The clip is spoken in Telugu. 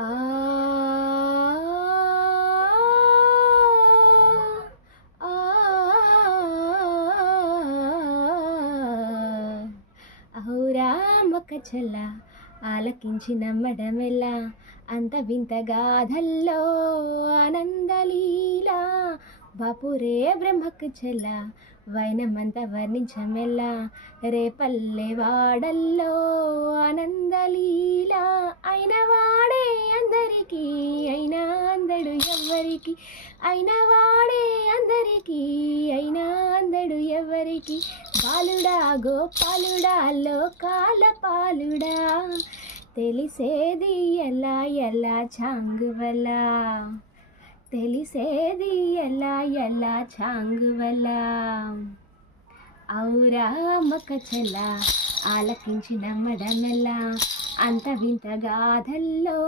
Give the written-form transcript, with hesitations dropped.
ఆ ఆ అహోరామక చల్ల ఆలకించి నమ్మడమెలా అంత వింత గాథల్లో ఆనందలీలా బాపురే బ్రహ్మకు చెల్ల వైనమంత వర్ణించమెల్లా రేపల్లె వాడల్లో ఆనందలీలా అయిన వాడే అందరికీ అయినా అందడు ఎవ్వరికి అయిన వాడే అందరికీ అయినా అందడు ఎవ్వరికి బాలుడా గోపాలుడా లోకాల పాలుడా తెలిసేది ఎలా ఎలా చాంగువల తెలిసేది ఎలా ఎలా చాంగువల ఔరా అమ్మక చెల్ల ఆలకించి నమ్మడమెల్లా అంత వింత గాథల్లో